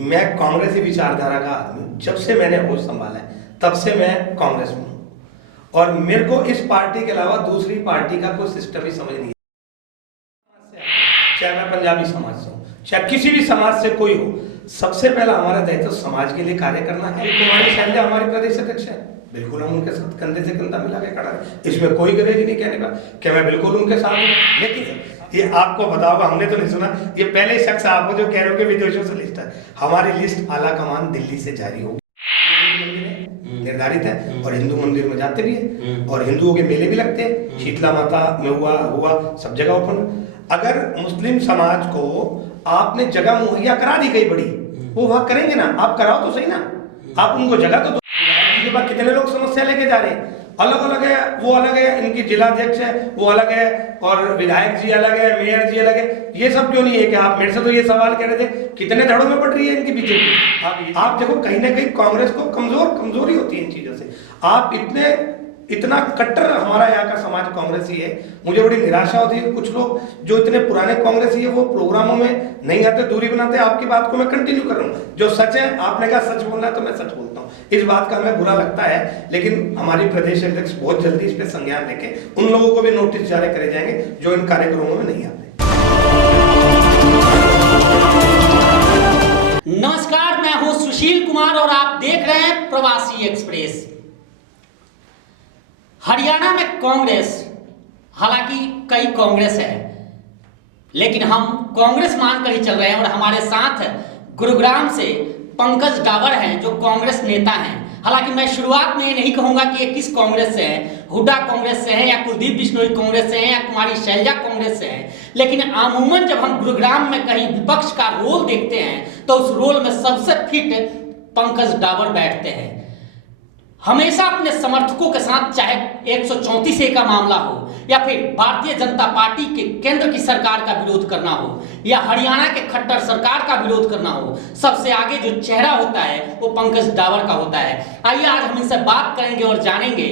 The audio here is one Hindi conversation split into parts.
मैं कांग्रेसी विचारधारा का आदमी हूं। जब से मैंने होश संभाला है तब से मैं कांग्रेस में हूं और मेरे को इस पार्टी के अलावा दूसरी पार्टी का कोई सिस्टम ही समझ नहीं। चाहे मैं पंजाबी समाज से हूँ, चाहे किसी भी समाज से कोई हो, सबसे पहला हमारा दायित्व समाज के लिए कार्य करना है। कुमारी शैलजा हमारे प्रदेश अध्यक्ष है, बिल्कुल हम उनके साथ कंधे से कंधा मिला के खड़ा है, इसमें कोई गरेज नहीं कहने का कि मैं बिल्कुल उनके साथ हूँ। लेकिन ये आपको बताओगा, हमने तो नहीं सुना, ये पहले शख्स आपको जो कह रहे हो कि विदेशों से लिस्ट है, हमारी लिस्ट आला कमान दिल्ली से जारी होगी, निर्धारित है और हिंदू मंदिर में जाते भी है और हिंदुओं के मेले भी लगते हैं, शीतला माता में हुआ सब जगह ओपन। अगर मुस्लिम समाज को आपने जगह मुहैया करा दी गई बड़ी, वो वहां करेंगे ना, आप कराओ तो सही ना, आप उनको जगह तो दो। कितने लोग समस्या लेके जा रहे हैं, अलग अलग है, वो अलग है, इनकी जिलाध्यक्ष है वो अलग है और विधायक जी अलग है, मेयर जी अलग है। ये सब क्यों नहीं है कि आप मेरे से तो ये सवाल कह रहे थे कितने धड़ों में पड़ रही है इनकी बीजेपी। आप देखो कहीं ना कहीं कांग्रेस को कमजोरी होती है इन चीजों से। आप इतना कट्टर हमारा यहाँ का समाज कांग्रेसी है, मुझे बड़ी निराशा होती है। कुछ लोग जो इतने पुराने कांग्रेसी है वो प्रोग्रामों में नहीं आते, दूरी बनाते। आपकी बात को मैं कंटिन्यू कर रहा हूँ, जो सच है आपने कहा सच बोलना है तो मैं सच बोलता हूँ। इस बात का हमें बुरा लगता है, लेकिन हमारी प्रदेश अध्यक्ष बहुत जल्दी इस पर संज्ञान लेके उन लोगों को भी नोटिस जारी करे जाएंगे जो इन कार्यक्रमों में नहीं आते। नमस्कार, मैं हूं सुशील कुमार और आप देख रहे हैं प्रवासी एक्सप्रेस। हरियाणा में कांग्रेस, हालांकि कई कांग्रेस है, लेकिन हम कांग्रेस मानकर ही चल रहे हैं और हमारे साथ गुरुग्राम से पंकज डावर हैं जो कांग्रेस नेता हैं। हालांकि मैं शुरुआत में नहीं कहूंगा कि ये किस कांग्रेस से हैं, हुड्डा कांग्रेस से हैं या कुलदीप बिश्नोई कांग्रेस से हैं या कुमारी शैलजा कांग्रेस से हैं, लेकिन अमूमन जब हम गुरुग्राम में कहीं विपक्ष का रोल देखते हैं तो उस रोल में सबसे फिट पंकज डावर बैठते हैं। हमेशा अपने समर्थकों के साथ, चाहे 134A का मामला हो या फिर भारतीय जनता पार्टी के केंद्र की सरकार का विरोध करना हो या हरियाणा के खट्टर सरकार का विरोध करना हो, सबसे आगे जो चेहरा होता है वो पंकज डावर का होता है। आइए आज हम इनसे बात करेंगे और जानेंगे।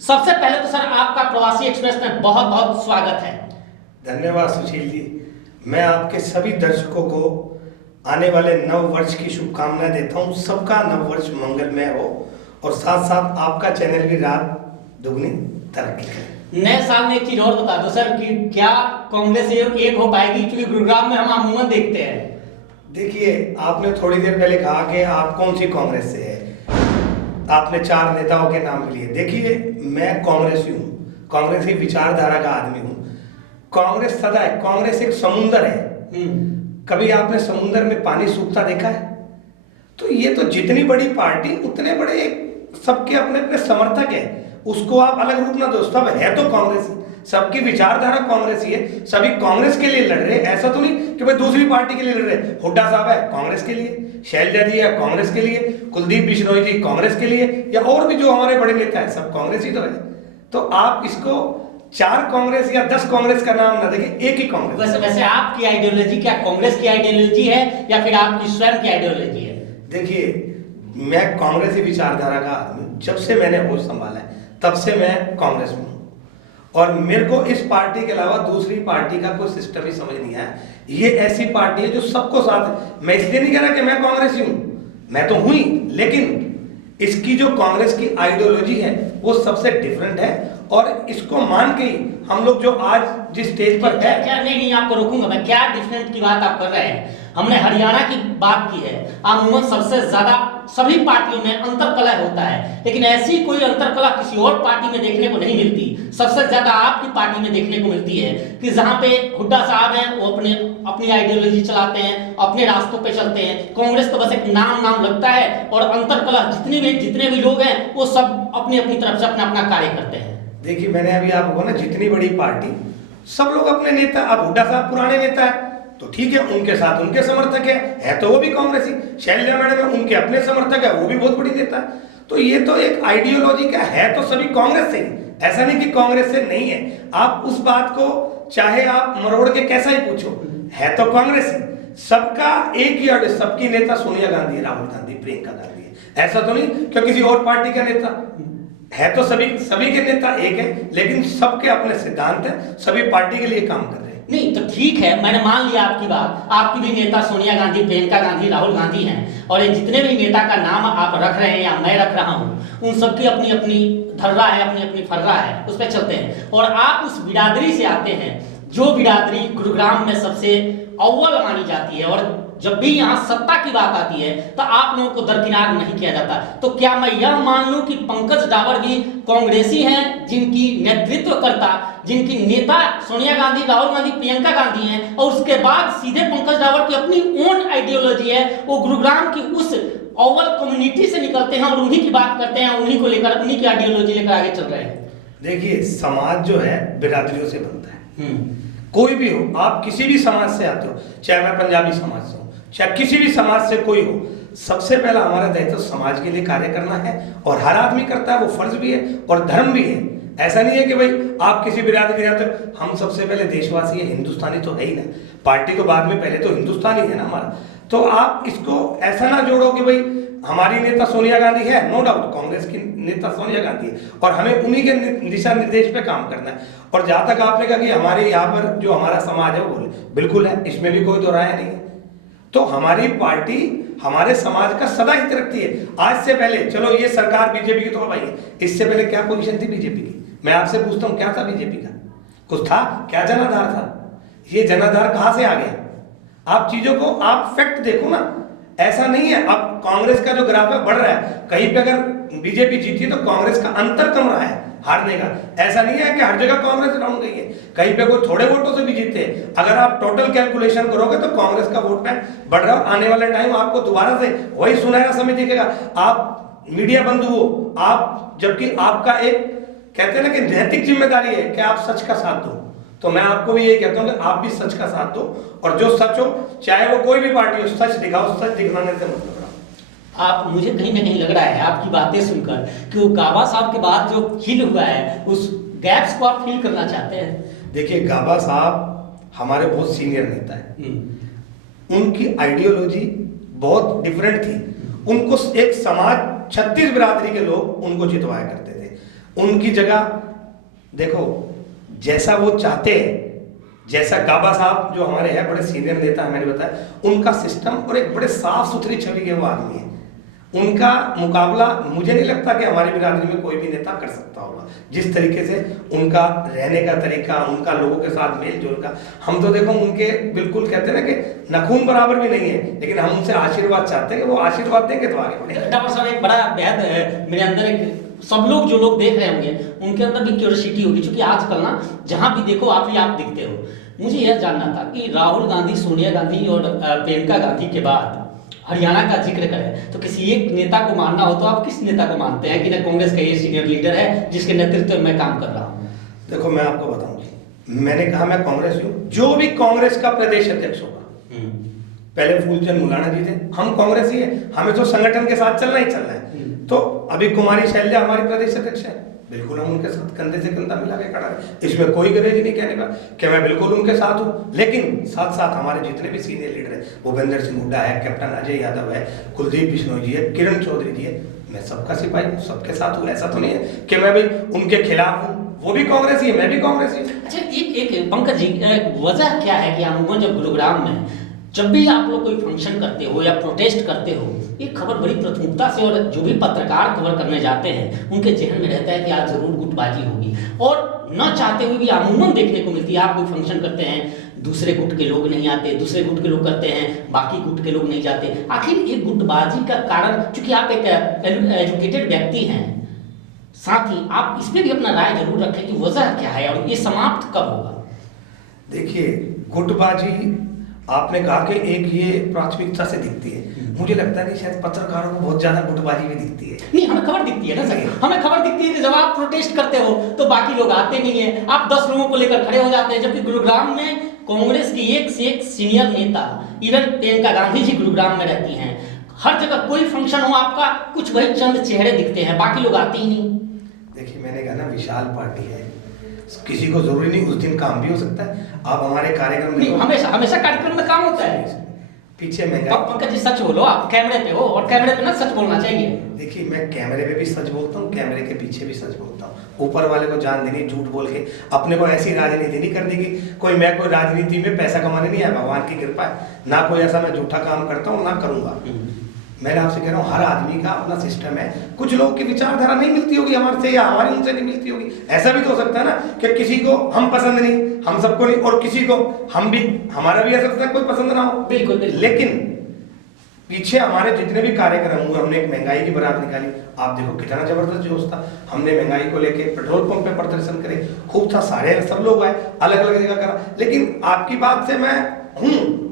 सबसे पहले तो सर आपका प्रवासी एक्सप्रेस में बहुत बहुत स्वागत है। धन्यवाद सुशील जी। मैं आपके सभी दर्शकों को आने वाले नव वर्ष की शुभकामनाएं देता हूँ। सबका नव वर्ष मंगलमय हो और साथ साथ आपका चैनल भी रात दुगनी तरक्की करे। नए साल में एक चीज और बता दो सर कि क्या कांग्रेस एक हो पाएगी, क्योंकि गुरुग्राम में हम अमूमन देखते हैं। देखिए, आपने थोड़ी देर पहले कहा कि आप कौन सी कांग्रेस से है, आपने 4 नेताओं के नाम लिए। देखिए, मैं कांग्रेसी हूँ, कांग्रेसी विचारधारा का आदमी हूँ। कांग्रेस सदा है, कांग्रेस एक समुंदर है। कभी आपने समुंदर में पानी सूखता देखा है? तो ये तो जितनी बड़ी पार्टी उतने बड़े सबके अपने अपने समर्थक है, उसको आप अलग रूप ना दो। सब है तो कांग्रेस, सबकी विचारधारा कांग्रेस ही है, सभी कांग्रेस के लिए लड़ रहे। ऐसा तो नहीं कि भाई दूसरी पार्टी के लिए लड़ रहे। हुड्डा साहब है कांग्रेस के लिए, शैलजा जी है कांग्रेस के लिए, कुलदीप बिश्नोई जी कांग्रेस के लिए, या और भी जो हमारे बड़े नेता है सब कांग्रेस ही तो है। तो आप इसको 4 कांग्रेस या 10 कांग्रेस का नाम ना देखिए, एक ही कांग्रेस। वैसे आपकी आइडियोलॉजी क्या कांग्रेस की आइडियोलॉजी है या फिर आपकी स्वयं की आइडियोलॉजी है? देखिए, मैं कांग्रेसी विचारधारा का आदमी हूं। जब से मैंने होश संभाला है तब से मैं कांग्रेस में हूं और मेरे को इस पार्टी के अलावा दूसरी पार्टी का कोई सिस्टम ही समझ नहीं आया। ये ऐसी पार्टी है जो सबको साथ। मैं इसलिए नहीं कह रहा कि मैं कांग्रेसी हूं, मैं तो हुई, लेकिन इसकी जो कांग्रेस की आइडियोलॉजी है वो सबसे डिफरेंट है और इसको मान के ही हम लोग जो आज जिस स्टेज पर है। क्या नहीं आपको रोकूंगा मैं, क्या डिफरेंट की बात आप कर रहे हैं? हमने हरियाणा की बात की है। अमूमन सबसे ज्यादा सभी पार्टियों में अंतरकलह होता है, लेकिन ऐसी कोई अंतरकलह किसी और पार्टी में देखने को नहीं मिलती। सबसे ज्यादा आपकी पार्टी में देखने को मिलती है कि जहां पे हुड्डा साहब हैं वो अपनी आइडियोलॉजी चलाते हैं, अपने रास्तों पे चलते हैं। कांग्रेस तो बस एक नाम लगता है और अंतरकलह जितने भी लोग हैं वो सब अपनी तरफ से अपना कार्य करते हैं। देखिए, मैंने अभी आपको ना, जितनी बड़ी पार्टी सब लोग अपने नेता, अब हुड्डा साहब पुराने नेता है तो ठीक है, उनके साथ उनके समर्थक है तो वो भी कांग्रेसी। शैलजा मैडम है, उनके अपने समर्थक है, वो भी बहुत बड़ी नेता है। तो ये तो एक आइडियोलॉजी का है, तो सभी कांग्रेस से ही, ऐसा नहीं कि कांग्रेस से नहीं है। आप उस बात को चाहे आप मरोड़ के कैसा ही पूछो, है तो कांग्रेस ही। सबका एक ही अर्थ, सबकी नेता सोनिया गांधी है, राहुल गांधी, प्रियंका गांधी है। ऐसा तो नहीं कि किसी और पार्टी का नेता है, तो सभी के नेता एक है, लेकिन सबके अपने सिद्धांत है, सभी पार्टी के लिए काम कर रहे हैं। नहीं तो ठीक है, मैंने मान लिया आपकी बात। आपकी भी नेता सोनिया गांधी, प्रियंका गांधी, राहुल गांधी हैं, और ये जितने भी नेता का नाम आप रख रहे हैं या मैं रख रहा हूँ, उन सबकी अपनी अपनी धर्रा है, अपनी अपनी फर्रा है, उस पर चलते हैं। और आप उस बिरादरी से आते हैं जो बिरादरी गुरुग्राम में सबसे अव्वल मानी जाती है, और जब भी यहाँ सत्ता की बात आती है तो आप लोगों को दरकिनार नहीं किया जाता। तो क्या मैं यह मान लूं कि पंकज डावर भी कांग्रेसी हैं, जिनकी नेतृत्वकर्ता, जिनकी नेता सोनिया गांधी, राहुल गांधी, प्रियंका गांधी हैं, और उसके बाद सीधे पंकज डावर की अपनी ओन आइडियोलॉजी है, वो गुरुग्राम की उस अव्वल कम्युनिटी से निकलते हैं और उन्हीं की बात करते हैं, उन्हीं को लेकर, उन्हीं की आइडियोलॉजी लेकर आगे चल रहे हैं। देखिए, समाज जो है बिरादरियों से बनता है। कोई भी हो, आप किसी भी समाज से आते हो, चाहे मैं पंजाबी समाज से हूँ, चाहे किसी भी समाज से कोई हो, सबसे पहला हमारा दायित्व समाज के लिए कार्य करना है, और हर आदमी करता है, वो फर्ज भी है और धर्म भी है। ऐसा नहीं है कि भाई आप किसी बिरादरी के आते हो। हम सबसे पहले देशवासी है, हिंदुस्तानी तो है ही ना, पार्टी तो बाद में, पहले तो हिंदुस्तानी है ना हमारा। तो आप इसको ऐसा ना जोड़ो कि भाई हमारी नेता सोनिया गांधी है, नो डाउट कांग्रेस की नेता सोनिया गांधी है, और हमें उन्हीं के दिशा निर्देश पे काम करना है। और जहां तक आपने कहा कि हमारे यहाँ पर जो हमारा समाज है वो बिल्कुल है, इसमें भी कोई दो राय नहीं है। तो हमारी पार्टी हमारे समाज का सदा हित रखती है। आज से पहले, चलो ये सरकार बीजेपी की तो अब आई है, इससे पहले क्या पोजीशन थी बीजेपी की? मैं आपसे पूछता हूँ, क्या था बीजेपी का? कुछ था क्या? जनाधार था। ये जनाधार कहां से आ गया? आप चीजों को, आप फैक्ट देखो ना, ऐसा नहीं है। अब कांग्रेस का जो ग्राफ है बढ़ रहा है, कहीं पे अगर बीजेपी जीती तो कांग्रेस का अंतर कम रहा है हारने का। ऐसा नहीं है कि हर जगह कांग्रेस डाउन गई है, कहीं पे कोई थोड़े वोटों से भी जीते हैं। अगर आप टोटल कैलकुलेशन करोगे तो कांग्रेस का वोट बैंक बढ़ रहा है। आने वाले टाइम आपको दोबारा से वही सुनहरा समय दिखेगा। आप मीडिया बंधु हो, आप, जबकि आपका एक, कहते हैं ना कि नैतिक जिम्मेदारी है कि आप सच का साथ दो, तो मैं आपको भी यही कहता हूं कि आप भी सच का साथ दो, और जो सच हो, चाहे वो कोई भी पार्टी हो, सच दिखाओ। सच दिखाने से मतलब आप, मुझे कहीं ना कहीं लग रहा है आपकी बातें सुनकर कि वो गाबा साहब के बाद जो फील हुआ है, उस गैप्स को आप फील करना चाहते हैं। देखिए, गाबा साहब हमारे बहुत सीनियर नेता है, उनकी आइडियोलॉजी बहुत डिफरेंट थी। उनको एक समाज, 36 बिरादरी के लोग उनको जितवाया करते थे। उनकी जगह देखो, जैसा वो चाहते हैं, जैसा गाबा साहब जो हमारे हैं, बड़े सीनियर नेता है, मैंने बताया, उनका सिस्टम और एक बड़े साफ सुथरी छवि के वो आदमी है। उनका मुकाबला मुझे नहीं लगता कि हमारी बिरादरी में कोई भी नेता कर सकता होगा। जिस तरीके से उनका रहने का तरीका, उनका लोगों के साथ मेल जोल का, हम तो देखो उनके बिल्कुल, कहते हैं ना कि नखून बराबर भी नहीं है, लेकिन हम उनसे आशीर्वाद चाहते हैं कि वो आशीर्वाद देंगे तो आगे बढ़ेंगे। डॉक्टर साहब, एक बड़ा बेहद मेरे अंदर एक, सब लोग जो लोग देख रहे होंगे उनके अंदर भी क्यूरियोसिटी होगी, क्योंकि आजकल ना जहां भी देखो आप ही आप दिखते हो। मुझे यह जानना था कि राहुल गांधी, सोनिया गांधी और प्रियंका गांधी के बाद हरियाणा का जिक्र करें तो किसी एक नेता को मानना हो तो आप किस नेता को मानते हैं कि ना कांग्रेस का ये सीनियर लीडर है जिसके नेतृत्व में मैं काम कर रहा हूँ? देखो, मैं आपको बताऊं, मैंने कहा मैं कांग्रेस हूँ, जो भी कांग्रेस का प्रदेश अध्यक्ष होगा, पहले फूलचंद मुलाना जी थे, हम कांग्रेस ही है, हमें तो संगठन के साथ चलना ही चलना है। तो अभी कुमारी शैलजा हमारी प्रदेश अध्यक्ष है, बिल्कुल हम उनके साथ कंधे से कंधा मिला के खड़ा है, इसमें कोई गरेज नहीं कहने का कि मैं बिल्कुल उनके साथ हूँ। लेकिन साथ साथ हमारे जितने भी सीनियर लीडर हैं, भूपेंद्र सिंह हुड्डा है, कैप्टन अजय यादव है, कुलदीप बिश्नोई जी है, किरण चौधरी जी है, मैं सबका सिपाही हूँ, सबके साथ हूँ। ऐसा तो नहीं है कि मैं भाई उनके खिलाफ हूँ, वो भी कांग्रेसी है, मैं भी कांग्रेसी हूँ। अच्छा, एक पंकज जी, वजह क्या है कि अमूमन जब गुरुग्राम में जब भी आप लोग कोई फंक्शन करते हो या प्रोटेस्ट करते हो, ये खबर बड़ी प्राथमिकता से, और जो भी पत्रकार खबर करने जाते हैं उनके जहन में रहता है कि आज जरूर गुटबाजी होगी, और न चाहते हुए भी अमूमन देखने को मिलती है। आप कोई फंक्शन करते हैं, दूसरे गुट के लोग नहीं आते, दूसरे गुट के लोग करते हैं, बाकी गुट के लोग नहीं जाते। आखिर ये गुटबाजी का कारण, चूंकि आप एक एजुकेटेड व्यक्ति हैं, साथ ही आप इस पर भी अपना राय जरूर रखें कि वजह क्या है और ये समाप्त कब होगा? देखिए, गुटबाजी आपने कहा कि एक ये प्राथमिकता से दिखती है, मुझे लगता है कि शायद पत्रकारों को बहुत ज्यादा गुटबाजी भी दिखती है। नहीं, हमें खबर दिखती है ना सर, हमें खबर दिखती है कि जब आप प्रोटेस्ट करते हो तो बाकी लोग आते नहीं है, आप 10 लोगों को लेकर खड़े हो जाते हैं, जबकि गुरुग्राम में कांग्रेस की एक से एक सीनियर नेता, इवन प्रियंका गांधी जी गुरुग्राम में रहती हैं, हर जगह कोई फंक्शन हो आपका कुछ वही चंद चेहरे दिखते हैं, बाकी लोग आते ही नहीं। देखिए, मैंने कहा ना, विशाल पार्टी है, किसी को जरूरी नहीं उस दिन काम भी हो सकता है। आप हमारे कार्यक्रम नहीं, हमेशा हमेशा कार्यक्रम में काम होता है। पीछे महंगाई। पंकज जी सच बोलो, आप कैमरे पे हो और कैमरे पे ना सच बोलना चाहिए। देखिए, मैं कैमरे पे भी सच बोलता हूँ, कैमरे के पीछे भी सच बोलता हूँ। ऊपर वाले को जान देनी, झूठ बोल के अपने को ऐसी राजनीति नहीं करनी कि मैं कोई राजनीति में पैसा कमाने नहीं आया, भगवान की कृपा है ना, कोई ऐसा मैं झूठा काम करता हूँ ना करूंगा। मैंने आपसे कह रहा हूँ, हर आदमी का अपना सिस्टम है। कुछ लोगों की विचारधारा नहीं मिलती होगी हमारे से, या हमारी उनसे नहीं मिलती होगी। ऐसा भी तो हो सकता है ना कि किसी को हम पसंद नहीं, हम सबको नहीं, और किसी को हम भी, हमारा भी ऐसा सकता है कोई पसंद ना हो। बिल्कुल बिल्कुल। लेकिन पीछे हमारे जितने भी कार्यक्रम हुए, हमने एक महंगाई की बारात निकाली, आप देखो कितना जबरदस्त जोश था। हमने महंगाई को लेके पेट्रोल पंप पे प्रदर्शन करे, खूब था, सारे सब लोग आए, अलग अलग जगह करा। लेकिन आपकी बात से मैं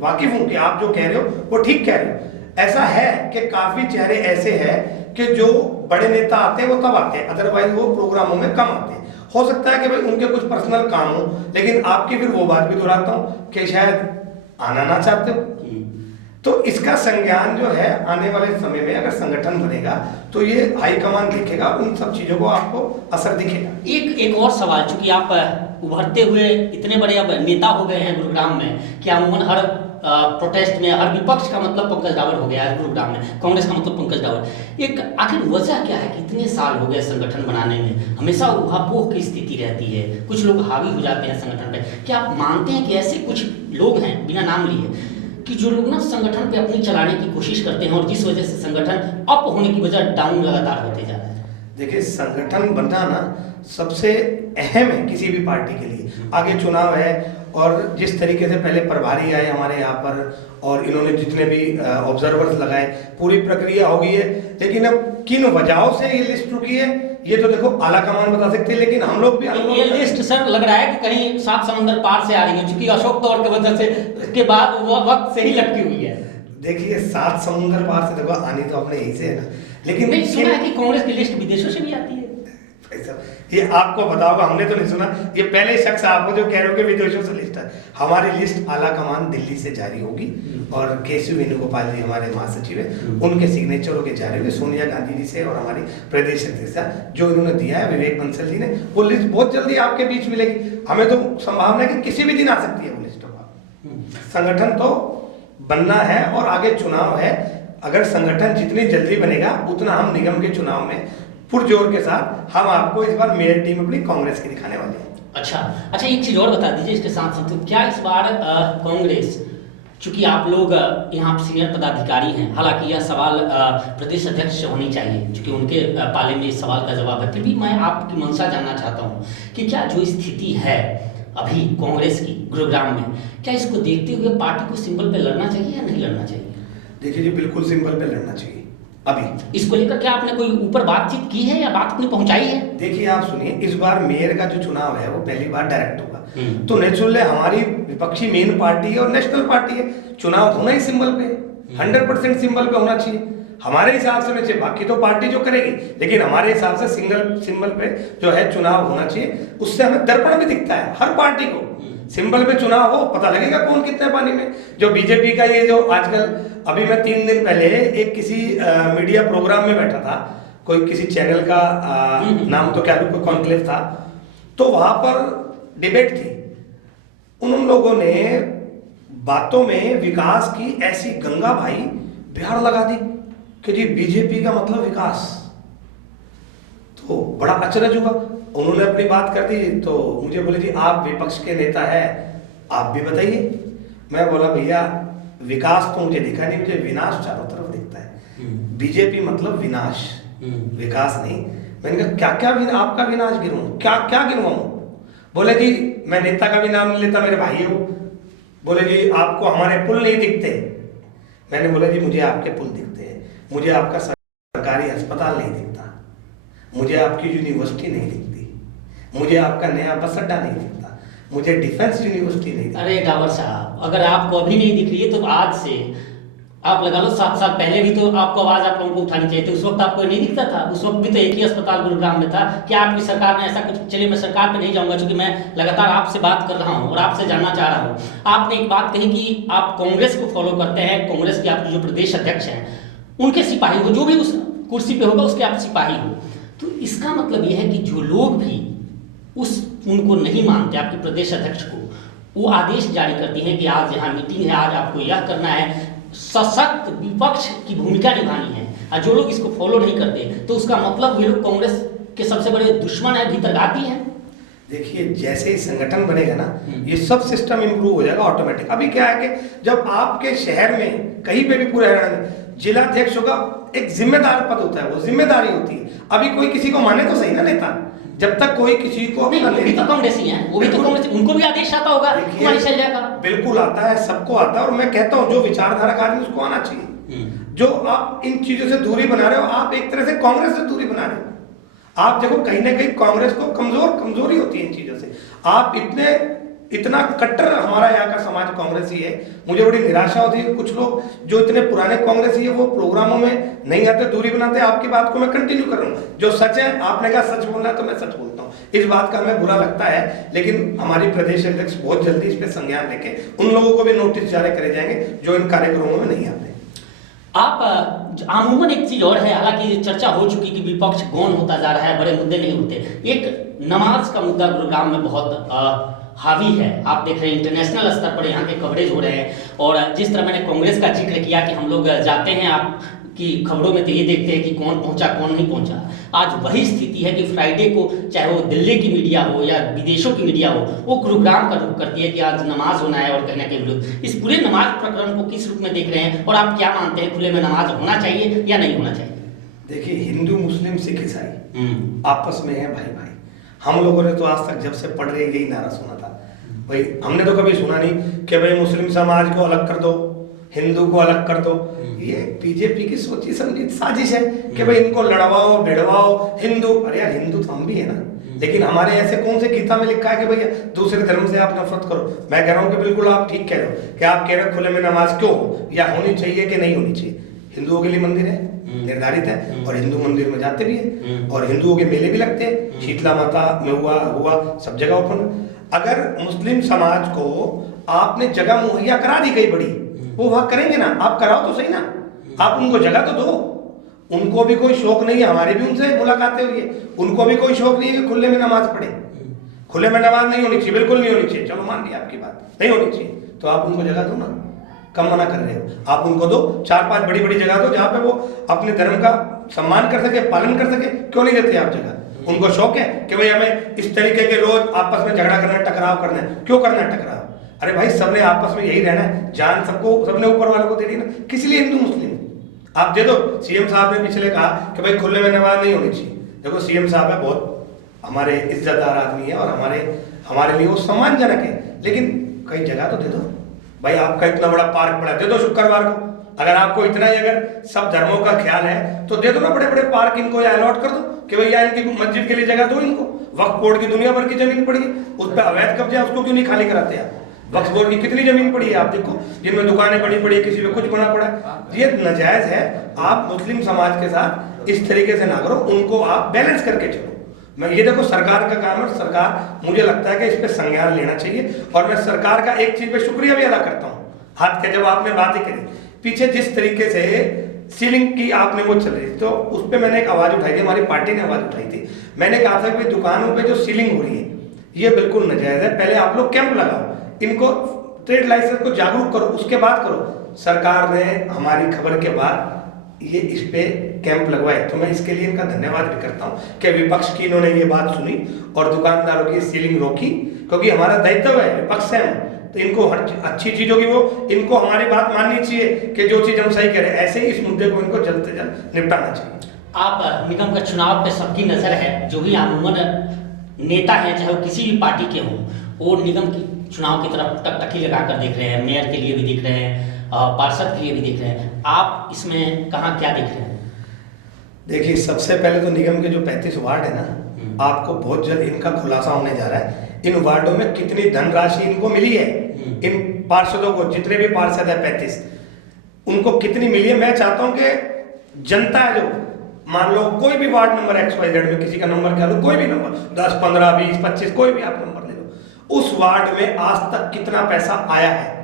वाकिफ हूं कि आप जो कह रहे हो वो ठीक कह रहे हो। ऐसा है कि काफी चेहरे ऐसे हैं कि जो बड़े नेता आते हैं वो तब आते हैं, अदरवाइज वो प्रोग्रामों में कम आते हैं। हो सकता है कि भाई उनके कुछ पर्सनल काम हो, लेकिन आपकी फिर वो बात भी दोहराता हूँ कि शायद आना ना चाहते हो। तो इसका संज्ञान जो है आने वाले समय में अगर संगठन बनेगा तो ये हाईकमान देखेगा, उन सब चीजों को आपको असर दिखेगा। एक और सवाल, चूंकि आप उभरते हुए इतने बड़े अब नेता हो गए हैं गुरुग्राम में कि अमूमन हर प्रोटेस्ट में हर विपक्ष का मतलब पंकज डावर हो गया है गुरुग्राम में, कांग्रेस का मतलब पंकज डावर। एक आखिर वजह क्या है कि इतने साल हो गए संगठन बनाने में, हमेशा उहापोह की स्थिति रहती है, कुछ लोग हावी हो जाते हैं संगठन पे। क्या आप मानते हैं कि ऐसे कुछ लोग हैं, बिना नाम लिए, कि जो लोग ना संगठन पे अपनी चलाने की कोशिश करते हैं और जिस वजह से संगठन अप होने की वजह डाउन लगातार होते जा रहे हैं? देखिए, संगठन बनना ना सबसे अहम है किसी भी पार्टी के लिए। आगे चुनाव है, और जिस तरीके से पहले प्रभारी आए हमारे यहाँ पर और इन्होंने जितने भी ऑब्जर्वर्स लगाए, पूरी प्रक्रिया हो गई है। लेकिन अब किन वजहों से ये लिस्ट रुकी है ये तो देखो आला कमान बता सकते हैं, लेकिन हम लोग भी ये लिस्ट सर लग रहा है कि कहीं 7 समंदर पार से आ रही है, क्योंकि अशोक तौर की वजह से के बाद वो वक्त से ही लटकी हुई है। देखिए, 7 समुंदर पार से देखो आनी तो अपने यहीं से है ना, लेकिन नहीं सुना है कि कांग्रेस की लिस्ट विदेशों से भी आती है। ये आपको बताओगे, हमने तो नहीं सुना। ये पहले शख्स आपको जो कह रहे हो कि विदेशों से लिस्ट है। हमारी लिस्ट आला कमान दिल्ली से जारी होगी, और केशव वेणुगोपाल जी हमारे महासचिव है, उनके सिग्नेचरों के जारी हुए, सोनिया गांधी जी से और हमारी प्रदेश अध्यक्ष जो इन्होंने दिया है विवेक बंसल जी ने, वो लिस्ट बहुत जल्दी आपके बीच मिलेगी। हमें तो संभावना है कि किसी भी दिन आ सकती है वो लिस्ट। संगठन तो बनना है और आगे चुनाव है। अगर संगठन जितनी जल्दी बनेगा उतना हम निगम के चुनाव में पुरजोर के साथ हम आपको इस बार मेयर टीम अपनी कांग्रेस की दिखाने वाले हैं। अच्छा, एक चीज और बता दीजिए इसके साथ साथ, क्या इस बार कांग्रेस, चूंकि आप लोग यहाँ सीनियर पदाधिकारी हैं, हालांकि यह सवाल प्रदेश अध्यक्ष से होनी चाहिए क्योंकि उनके पाले में इस सवाल का जवाब है, फिर भी मैं आपकी मंशा जानना चाहता हूँ कि क्या जो स्थिति है अभी कांग्रेस की गुरुग्राम में, क्या इसको देखते हुए पार्टी को सिंबल पे लड़ना चाहिए या नहीं लड़ना चाहिए? देखिए जी, बिल्कुल सिंबल पे लड़ना चाहिए। अभी इसको लेकर क्या आपने कोई ऊपर बातचीत की है या बात अपनी पहुंचाई है? देखिए, आप सुनिए, इस बार मेयर का जो चुनाव है वो पहली बार डायरेक्ट होगा, तो नेचुरली हमारी विपक्षी मेन पार्टी है और नेशनल पार्टी है, चुनाव होना ही सिंबल पे, 100% सिंबल पे होना चाहिए हमारे हिसाब से। चाहिए बाकी तो पार्टी जो करेगी, लेकिन हमारे हिसाब से सिंबल पे जो है चुनाव होना चाहिए। उससे हमें दर्पण भी दिखता है हर पार्टी को, सिंबल पे चुनाव हो, पता लगेगा कौन कितने पानी में। जो बीजेपी का ये जो आजकल, अभी मैं 3 दिन पहले एक किसी मीडिया प्रोग्राम में बैठा था, कोई किसी चैनल का नाम तो क्या कोई कॉन्क्लेव था, तो वहां पर डिबेट थी। उन लोगों ने बातों में विकास की ऐसी गंगा भाई बिहार लगा दी कि जी बीजेपी का मतलब विकास, तो बड़ा अचरज हुआ। उन्होंने अपनी बात कर दी तो मुझे बोले जी आप विपक्ष के नेता है, आप भी बताइए। मैं बोला भैया विकास तो मुझे दिखा नहीं, मुझे विनाश चारों तरफ दिखता है। बीजेपी मतलब विनाश, विकास नहीं। मैंने कहा क्या क्या आपका विनाश गिरूं, क्या क्या गिरवाऊं? बोले जी मैं नेता का भी नाम नहीं लेता, मेरे भाई हो। बोले जी आपको हमारे पुल नहीं दिखते। मैंने बोला जी मुझे आपके पुल दिखते हैं, मुझे आपका सरकारी अस्पताल नहीं दिखता, मुझे आपकी यूनिवर्सिटी नहीं दिखती, मुझे आपका नया बस अड्डा नहीं दिखता, मुझे डिफेंस यूनिवर्सिटी नहीं दिखती। अरे डावर साहब, अगर आपको अभी नहीं दिख रही है तो आज से आप लगा लो 7 साल पहले भी तो आपको आवाज आप लोगों को उठानी चाहिए थी। उस वक्त आपको नहीं दिखता था, उस वक्त भी तो एक ही अस्पताल गुरुग्राम में था। क्या आपकी सरकार ने ऐसा कुछ? चलिए मैं सरकार पे नहीं जाऊंगा क्योंकि मैं लगातार आपसे बात कर रहा हूँ और आपसे जानना चाह रहा हूँ। आपने एक बात कही कि आप कांग्रेस को फॉलो करते हैं, कांग्रेस के आपके जो प्रदेश अध्यक्ष हैं उनके सिपाही हो, जो भी उस कुर्सी पे होगा उसके आप सिपाही हो। तो इसका मतलब यह है कि जो लोग भी उनको नहीं मानते आपके प्रदेश अध्यक्ष को, वो आदेश जारी करती हैं कि आज यहाँ मीटिंग है, आज आपको यह करना है। सशक्त विपक्ष की भूमिका निभानी है, और जो लोग इसको फॉलो नहीं करते तो उसका मतलब ये लोग कांग्रेस के सबसे बड़े दुश्मन है, भीतरघाती है। देखिए, जैसे ही संगठन बनेगा ना, ये सब सिस्टम इंप्रूव हो जाएगा ऑटोमेटिक। अभी क्या है कि जब आपके शहर में कहीं पे भी पूरे हरियाणा में जिलाध्यक्षों का एक जिम्मेदार पद होता है, वो जिम्मेदारी होती है। अभी कोई किसी को माने तो सही ना नेता, जब तक कोई किसी को नहीं, वो भी तो कांग्रेसी हैं, वो भी तो कांग्रेस, उनको भी आदेश आता होगा कुमारी शैलजा का। बिल्कुल आता है, सबको आता है। और मैं कहता हूँ जो विचारधारा का आदमी उसको आना चाहिए। जो आप इन चीजों से दूरी बना रहे हो, आप एक तरह से कांग्रेस से दूरी बना रहे हो। आप देखो कहीं ना कहीं कांग्रेस को कमजोरी होती है इन चीजों से। आप इतना कट्टर हमारा यहाँ का समाज कांग्रेसी है, मुझे बड़ी निराशा होती है। कुछ लोग जो इतने पुराने कांग्रेसी है वो प्रोग्रामों में नहीं आते, दूरी बनाते। आपकी बात को मैं कंटिन्यू कर रहा हूँ, जो सच है, आपने कहा सच बोलना है तो मैं सच बोलता हूँ। इस बात का हमें बुरा लगता है, लेकिन हमारी प्रदेश अध्यक्ष बहुत जल्दी इस पर संज्ञान लेके उन लोगों को भी नोटिस जारी करे जाएंगे जो इन कार्यक्रमों में नहीं आते। आप अमूमन एक चीज और है, हालांकि चर्चा हो चुकी कि विपक्ष गौन होता जा रहा है, बड़े मुद्दे नहीं होते। एक नमाज का मुद्दा गुरुग्राम में बहुत हावी है। आप देख रहे हैं इंटरनेशनल स्तर पर यहाँ के कवरेज हो रहे हैं, और जिस तरह मैंने कांग्रेस का जिक्र किया कि हम लोग जाते हैं आपकी खबरों में तो ये देखते हैं कि कौन पहुंचा कौन नहीं पहुंचा। आज वही स्थिति है कि फ्राइडे को चाहे वो दिल्ली की मीडिया हो या विदेशों की मीडिया हो, वो गुरुग्राम का रुख करती है कि आज नमाज होना है और कहने के विरुद्ध। इस पूरे नमाज प्रकरण को किस रूप में देख रहे हैं, और आप क्या मानते हैं, खुले में नमाज होना चाहिए या नहीं होना चाहिए? देखिए, हिंदू मुस्लिम सिख ईसाई आपस में है भाई भाई। हम लोगों ने तो आज तक जब से पढ़ रहे यही नारा सुना था भाई। हमने तो कभी सुना नहीं कि भाई मुस्लिम समाज को अलग कर दो, हिंदू को अलग कर दो। ये बीजेपी की सोची समझी साजिश है कि भाई इनको लड़वाओ भिड़वाओ। हिंदू, अरे यार हिंदू तो हम भी है ना, लेकिन हमारे ऐसे कौन से गीता में लिखा है कि भैया दूसरे धर्म से आप नफरत करो। मैं कह रहा हूँ कि बिल्कुल आप ठीक कह रहे हो कि आप कह रहे हो खुले में नमाज क्यों हो या होनी चाहिए कि नहीं होनी चाहिए। हिंदुओं के लिए मंदिर है, निर्धारित है, और हिंदू मंदिर में जाते भी है, और हिंदुओं के मेले भी लगते हैं। शीतला माता में हुआ सब जगह ओपन। अगर मुस्लिम समाज को आपने जगह मुहैया करा दी गई बड़ी, वो वहां करेंगे ना, आप कराओ तो सही ना, आप उनको जगह तो दो। उनको भी कोई शौक नहीं है, हमारी भी उनसे मुलाकातें हुई है, उनको भी कोई शौक नहीं है कि खुले में नमाज पढ़े। खुले में नमाज नहीं होनी चाहिए, बिल्कुल नहीं होनी चाहिए, चलो मान लिया आपकी बात, नहीं होनी चाहिए, तो आप उनको जगह दो ना। कम मना कर रहे हो, आप उनको दो 4-5 बड़ी बड़ी जगह दो जहां पे वो अपने धर्म का सम्मान कर सके, पालन कर सके। क्यों नहीं देते आप जगह? उनको शौक है कि भाई हमें इस तरीके के रोज आपस में झगड़ा करना है, टकराव करना है। क्यों करना है टकराव? अरे भाई सबने आपस में यही रहना है, जान सबको, सबने ऊपर वाले को दे दी ना। किस लिए हिंदू मुस्लिम आप दे दो। सीएम साहब ने पिछले कहा कि भाई खुले में नमाज नहीं होनी चाहिए। देखो सीएम साहब है, बहुत हमारे इज्जतदार आदमी है और हमारे लिए वो सम्मानजनक है, लेकिन कई जगह तो दे दो भाई। आपका इतना बड़ा पार्क पड़ा, दे दो शुक्रवार को। अगर आपको इतना ही अगर सब धर्मों का ख्याल है तो दे दो ना बड़े बड़े पार्क इनको, या अलॉट कर दो कि भैया इनकी मस्जिद के लिए जगह दो इनको। वक्फ बोर्ड की दुनिया भर की जमीन पड़ी है, उस पर अवैध कब्जा, उसको क्यों नहीं खाली कराते आप? वक्फ बोर्ड की कितनी जमीन पड़ी है आप देखो, जिनमें दुकानें बड़ी पड़ी है, किसी में कुछ बना पड़ा है। ये नाजायज है। आप मुस्लिम समाज के साथ इस तरीके से ना करो, उनको आप बैलेंस करके चलो। मैं ये देखो सरकार का काम है, सरकार मुझे लगता है कि इस पे संज्ञान लेना चाहिए। और मैं सरकार का एक चीज पे शुक्रिया भी अदा करता हूँ, हाथ के जब आपने बात ही करी पीछे जिस तरीके से सीलिंग की आपने वो चल रही थी, तो उस पर मैंने एक आवाज उठाई थी, हमारी पार्टी ने आवाज उठाई थी। मैंने कहा था कि दुकानों पे जो सीलिंग हो रही है ये बिल्कुल नाजायज है। पहले आप लोग कैंप लगाओ, इनको ट्रेड लाइसेंस को जागरूक करो, उसके बाद करो। सरकार ने हमारी खबर के बाद ये इस पे कैंप लगवाए, तो मैं इसके लिए इनका धन्यवाद भी करता हूँ कि विपक्ष की इन्होंने ये बात सुनी और दुकानदारों की सीलिंग रोकी, क्योंकि हमारा दायित्व है, विपक्ष है हम, तो इनको हर अच्छी चीज होगी वो, इनको हमारी बात माननी चाहिए कि जो चीज हम सही करें। ऐसे ही इस मुद्दे को इनको जल्द से जल्द निपटाना चाहिए। आप निगम का चुनाव पे सबकी नजर है, जो भी अमूमन नेता हैं चाहे वो किसी भी पार्टी के हों, वो निगम की चुनाव की तरफ टकटकी लगा कर देख रहे हैं, मेयर के लिए भी देख रहे हैं, पार्षद के लिए भी देख रहे हैं। आप इसमें कहाँ क्या देख रहे हैं? देखिए सबसे पहले तो निगम के जो 35 वार्ड है ना, आपको बहुत जल्द इनका खुलासा होने जा रहा है। इन वार्डों में कितनी धनराशि इनको मिली है, इन पार्षदों को, जितने भी पार्षद है 35, उनको कितनी मिली है। मैं चाहता हूं कि जनता है जो, मान लो कोई भी वार्ड नंबर XYZ में किसी का नंबर क्या लो, कोई भी नंबर 10, 15, 20, 25 कोई भी आप नंबर ले लो, उस वार्ड में आज तक कितना पैसा आया है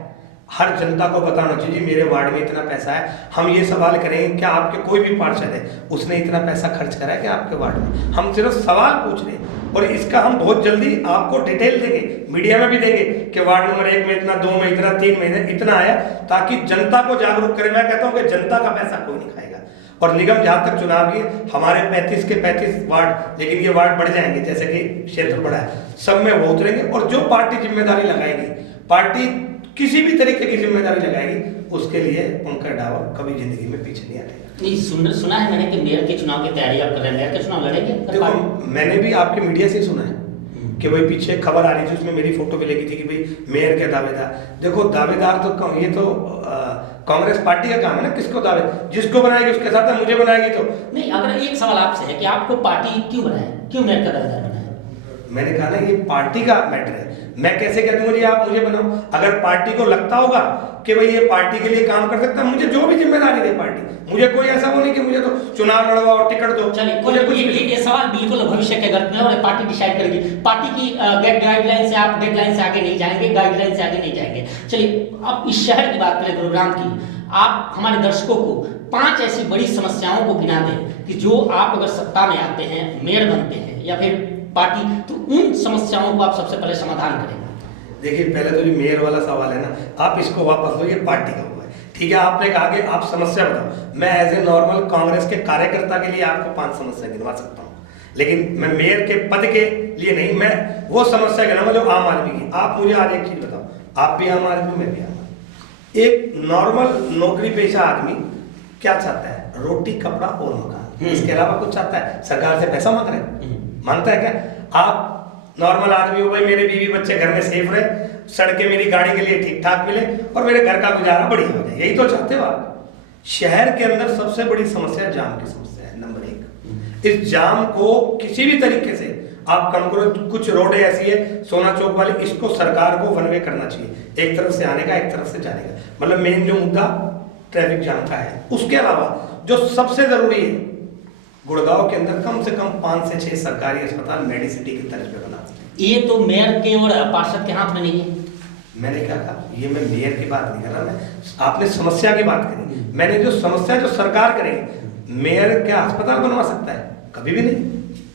हर जनता को बताना चाहिए। मेरे वार्ड में इतना पैसा है। हम ये सवाल करें क्या आपके कोई भी पार्षद है उसने इतना पैसा खर्च करा है क्या आपके वार्ड में? हम सिर्फ सवाल पूछ रहे हैं। और इसका हम बहुत जल्दी आपको डिटेल देंगे, मीडिया में भी देंगे कि वार्ड नंबर 1 में इतना, 2 में इतना, 3 में इतना आया, ताकि जनता को जागरूक करें। मैं कहता हूं कि जनता का पैसा कोई नहीं खाएगा। और निगम जहां तक चुनाव की, हमारे 35 के 35 वार्ड, लेकिन ये वार्ड बढ़ जाएंगे जैसे कि क्षेत्र बढ़ा है, सब में वो उतरेंगे। और जो पार्टी जिम्मेदारी लगाएगी, पार्टी किसी भी तरीके की जिम्मेदारी लगाएगी, उसके लिए उनका डावर कभी जिंदगी में पीछे नहीं हटेगा। नहीं, सुना है मैंने कि मेयर के चुनाव की तैयारी आप कर रहे हैं, मेयर के चुनाव लड़ेंगे? देखो, मैंने भी आपके मीडिया से सुना है कि भाई पीछे खबर आ रही थी, उसमें मेरी फोटो भी लगी थी कि भाई मेयर के दावेदार। देखो, दावेदार तो ये तो कांग्रेस पार्टी का काम है ना, किसको दावे, जिसको बनाएगी उसके साथ है, मुझे बनाएगी तो नहीं। अगर एक सवाल आपसे है कि आपको पार्टी क्यों बनाए, क्यों मेयर का दावेदार बनाए? मैंने कहा ना, ये पार्टी का मैटर है। मैं कैसे कह दूंगा जी आप मुझे बनाओ? अगर पार्टी को लगता होगा कि भाई ये पार्टी के लिए काम कर सकता है, मुझे जो भी जिम्मेदारी दे पार्टी, मुझे कोई ऐसा वो नहीं कि मुझे तो चुनाव लड़वाओ, टिकट दो। चलिए, मुझे कुछ ये सवाल बिल्कुल भविष्य के गर्भ में, और पार्टी डिसाइड करेगी। पार्टी की गाइडलाइन से आप डेडलाइन से आगे नहीं जाएंगे, गाइडलाइन से आगे नहीं जाएंगे। चलिए, अब इस शहर की बात करें, गुरुग्राम की। आप हमारे दर्शकों को 5 ऐसी बड़ी समस्याओं को गिना दें कि जो आप अगर सत्ता में आते हैं, मेयर बनते हैं या फिर पार्टी, तो उन समस्याओं को आप सबसे पहले समाधान करेंगे। देखिए, पहले तो जो मेयर वाला सवाल है ना, आप इसको वापस लो, ये पार्टी का हुआ है, ठीक है। आपने कहा कि आप समस्या बताओ, मैं एज ए नॉर्मल कांग्रेस के कार्यकर्ता के लिए आपको 5 समस्या गिनवा सकता हूँ, लेकिन मैं मेयर के पद के लिए नहीं, मैं वो समस्या गिनवाऊंगा जो आम आदमी की। आप मुझे आज एक चीज बताओ, आप भी आम आदमी, मैं भी आम आदमी। एक नॉर्मल नौकरी पेशा आदमी क्या चाहता है? रोटी, कपड़ा और मकान, इसके अलावा कुछ चाहता है? सरकार से पैसा मांग रहे हैं, मांगता है क्या? आप नॉर्मल आदमी हो, भाई मेरे बीवी बच्चे घर में सेफ रहे, सड़कें मेरी गाड़ी के लिए ठीक ठाक मिले और मेरे घर का गुजारा बढ़िया हो जाए, यही तो चाहते हो आप। शहर के अंदर सबसे बड़ी समस्या जाम की समस्या है, नंबर 1। इस जाम को किसी भी तरीके से आप कम करो। कुछ रोडें ऐसी है, सोना चौक वाली, इसको सरकार को वन वे करना चाहिए, एक तरफ से आने का, एक तरफ से जाने का। मतलब मेन जो मुद्दा ट्रैफिक जाम का है। उसके अलावा जो सबसे जरूरी है, गुड़गांव के अंदर कम से कम 5 से 6 सरकारी अस्पताल मेडिसिटी की तर्ज पे बना सकते। ये तो मेयर के और पार्षद के हाथ में नहीं है। मैंने क्या कहा? ये मैं मेयर की बात नहीं कर रहा, मैं आपने समस्या की बात करी। मैंने जो समस्या जो सरकार करेगी, मेयर क्या अस्पताल बनवा सकता है? कभी भी नहीं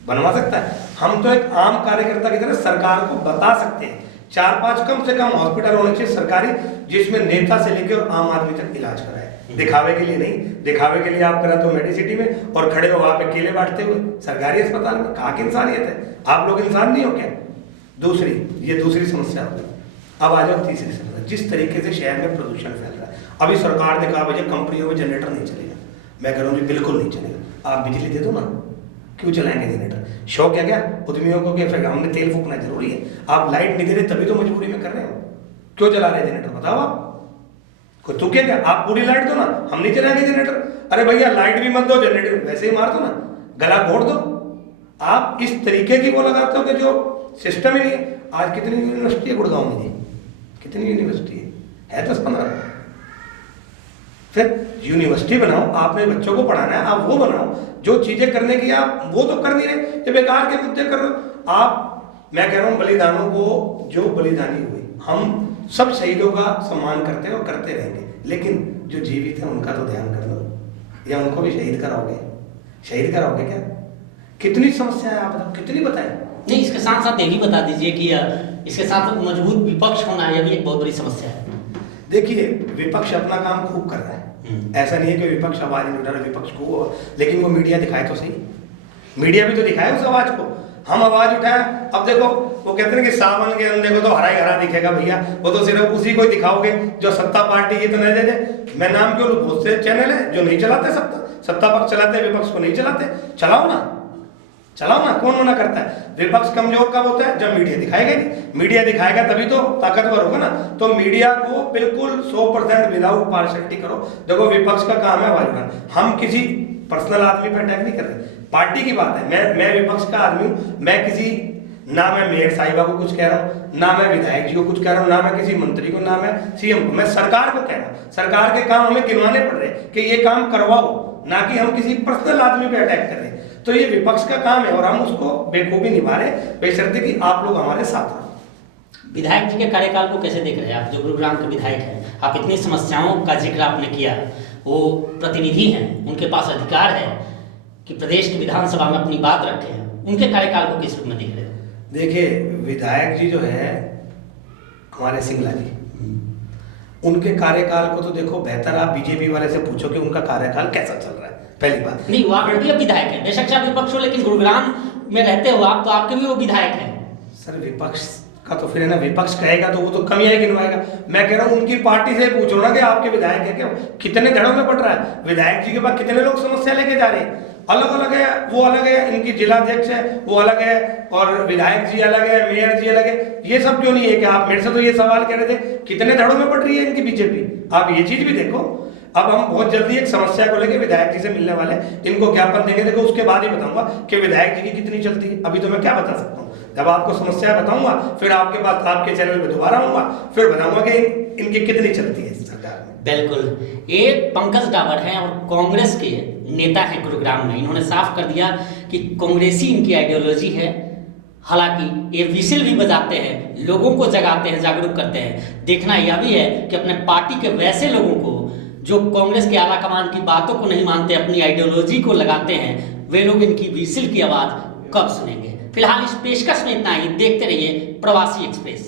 बनवा सकता है। हम तो एक आम कार्यकर्ता की तरह सरकार को बता सकते हैं, 4-5 कम से कम हॉस्पिटल होने चाहिए सरकारी, जिसमें नेता से लेकर आम आदमी तक इलाज कराए। दिखावे के लिए नहीं, दिखावे के लिए आप करा तो मेडिसिटी में और खड़े हो वहां पे केले बांटते हुए सरकारी अस्पताल में। कहाँ की इंसानियत है? आप लोग इंसान नहीं हो क्या? दूसरी, ये दूसरी समस्या होगी। अब आ जाओ तीसरी समस्या, जिस तरीके से शहर में प्रदूषण फैल रहा है। अभी सरकार ने कहा भैया कंपनियों में जनरेटर नहीं चलेगा, मैं कह रहा हूँ बिल्कुल नहीं चलेगा, आप बिजली दे दो ना, क्यों चलाएंगे जनरेटर? शौक है क्या उद्यमियों को कि हमने तेल फूकना जरूरी है? आप लाइट नहीं दे रहे तभी तो मजबूरी में कर रहे हो, क्यों चला रहे जनरेटर? बताओ आप, कोई तू क्या? आप पूरी लाइट दो ना, हम नहीं चलाएंगे जनरेटर। अरे भैया लाइट भी मत दो, जनरेटर वैसे ही मार दो ना, गला घोट दो। आप इस तरीके की वो लगाते हो कि जो सिस्टम ही नहीं है। आज कितनी यूनिवर्सिटी है गुड़गांव में? कितनी यूनिवर्सिटी है 10-15। फिर यूनिवर्सिटी बनाओ, आपने बच्चों को पढ़ाना है, आप वो बनाओ। जो चीजें करने की आप वो तो कर नहीं रहे, ये बेकार के मुद्दे कर रहे हो आप। मैं कह रहा हूँ बलिदानों को, जो बलिदानी हुए, हम सब शहीदों का सम्मान करते हैं और करते रहेंगे, लेकिन जो जीवित है उनका तो ध्यान कर लो, या उनको भी शहीद कराओगे? शहीद कराओगे क्या? कितनी समस्या है आप बताओ, कितनी बताएं? नहीं, इसके साथ साथ ये भी बता दीजिए कि इसके साथ मजबूत विपक्ष होना, यह भी एक बहुत बड़ी समस्या है। देखिए, विपक्ष अपना काम खूब कर रहा है, ऐसा नहीं है कि विपक्ष आवाज नहीं उठा रहा, विपक्ष को, लेकिन वो मीडिया दिखाए तो सही, मीडिया भी तो दिखाए उस आवाज को। हम आवाज उठाए, अब देखो वो कहते हैं कि सावन के अंधे को तो हरा ही हरा दिखेगा भैया, वो तो सिर्फ उसी को ही दिखाओगे जो सत्ता पार्टी की तो नहीं दे दे। मैं नाम क्यों लूं? बहुत से चैनल है जो नहीं चलाते सत्ता पक्ष चलाते, विपक्ष को नहीं चलाते। चलाओ ना, चलाओ ना, कौन मना करता है? विपक्ष कमजोर कब होता है? जब मीडिया दिखाएगा नहीं, मीडिया दिखाएगा तभी तो ताकतवर होगा ना। तो मीडिया को बिल्कुल 100% विदाउट पार्शियलिटी करो। देखो, विपक्ष का काम है आवाज उठाना, हम किसी पर्सनल आदमी पर अटैक नहीं कर रहे, पार्टी की बात है। मैं विपक्ष का आदमी हूं, मैं किसी, ना मैं मेयर साहिबा को कुछ कह रहा हूं, ना मैं विधायक जी को कुछ कह रहा हूं, ना मैं किसी मंत्री को, ना मैं सीएम को, मैं सरकार को कह रहा हूं। सरकार के काम हमें गिनवाने पड़ रहे हैं कि ये काम करवाओ, ना कि हम किसी पर्सनल आदमी पे अटैक कर रहे हैं। तो ये विपक्ष का काम है और हम उसको बेखूबी निभा रहे, बशर्ते कि आप लोग हमारे साथ रहो। विधायक जी के कार्यकाल को कैसे देख रहे हैं आप, जो गुरुग्राम के विधायक हैं? आप इतनी समस्याओं का जिक्र आपने किया, वो प्रतिनिधि हैं, उनके पास अधिकार है कि प्रदेश की विधानसभा में अपनी बात रखें, उनके कार्यकाल को किस रूप में देख रहे हो? देखिए, विधायक जी जो है हमारे सिंगला जी, उनके कार्यकाल को तो देखो बेहतर आप बीजेपी वाले से पूछो कि उनका कार्यकाल कैसा चल रहा है, पहली बात। नहीं, वो आप भी अब विधायक है, बेशक से आप विपक्ष हो, लेकिन गुरुग्राम में रहते हो आप, तो आपके भी वो विधायक हैं। सर विपक्ष का तो फिर है ना, विपक्ष कहेगा तो वो तो कमियां ही गिनवाएगा। मैं कह रहा हूँ उनकी पार्टी से पूछो ना कि आपके विधायक है क्या, कितने धड़ों में बट रहा है, विधायक जी के पास कितने लोग समस्या लेके जा रहे हैं, अलग अलग है, वो अलग है, इनकी जिलाध्यक्ष है वो अलग है, और विधायक जी अलग है, मेयर जी अलग है। ये सब क्यों नहीं है कि आप मेरे से तो ये सवाल कह रहे थे कितने धड़ों में बढ़ रही है इनकी बीजेपी, आप ये चीज भी देखो। अब हम बहुत जल्दी एक समस्या को लेकर विधायक जी से मिलने वाले, इनको ज्ञापन देंगे, देखो उसके बाद ही बताऊंगा कि विधायक जी की कितनी चलती है। अभी तो मैं क्या बता सकता हूँ, जब आपको समस्या बताऊंगा फिर आपके पास आपके चैनल पे दोबारा आऊंगा, फिर बताऊंगा कि इनकी कितनी चलती है सरकार में। बिल्कुल, ये पंकज डावर हैं और कांग्रेस के नेता हैं गुरुग्राम में। इन्होंने साफ कर दिया कि कांग्रेसी इनकी आइडियोलॉजी है। हालांकि ये विशिल भी बजाते हैं, लोगों को जगाते हैं, जागरूक करते हैं। देखना यह भी है कि अपने पार्टी के वैसे लोगों को जो कांग्रेस के आला कमान की बातों को नहीं मानते, अपनी आइडियोलॉजी को लगाते हैं, वे लोग इनकी विशिल की आवाज़ कब सुनेंगे। फिलहाल इस पेशकश में इतना ही। देखते रहिए प्रवासी एक्सप्रेस।